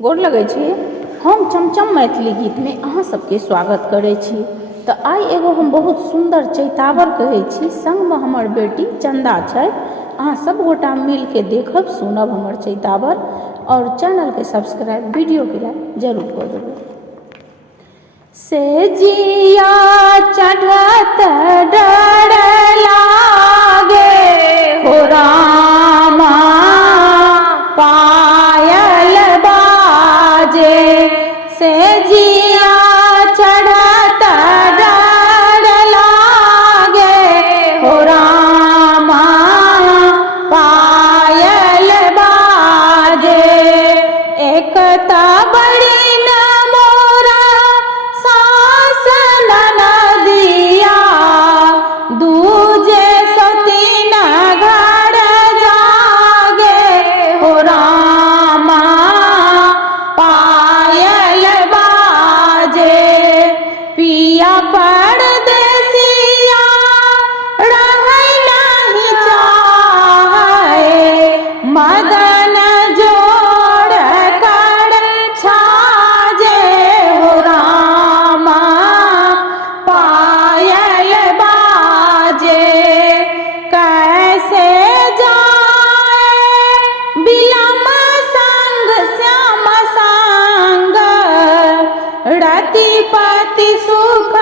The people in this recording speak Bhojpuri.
गोर लगै छी। हम चमचम मैथिली गीत में अहाँ सबके स्वागत करै छी। तो आई एगो हम बहुत सुंदर चैतावर कहै छी, संग में हमर बेटी चंदा छै। अहाँ सब गोटा मिल के देखब सुनब हमर चैतावर, और चैनल के सब्सक्राइब, वीडियो के लाइक जरूर कर देबै। से जिया चढ़त डर लागे हो रामा, पायल बाजे से जिया चढ़त डर लागे हो रामा, पायल बाजे एक बड़ी न मोरा सास ननदिया, दूजे सतीन घर जागे हो रामा, पायल बाजे पिया परदेसिया रहै नहीं चाहे, मदन जोड़ कर छाजे हो रामा, पायल बाजे कैसे जाए बिलम संग श्याम संग, रतिपति सुख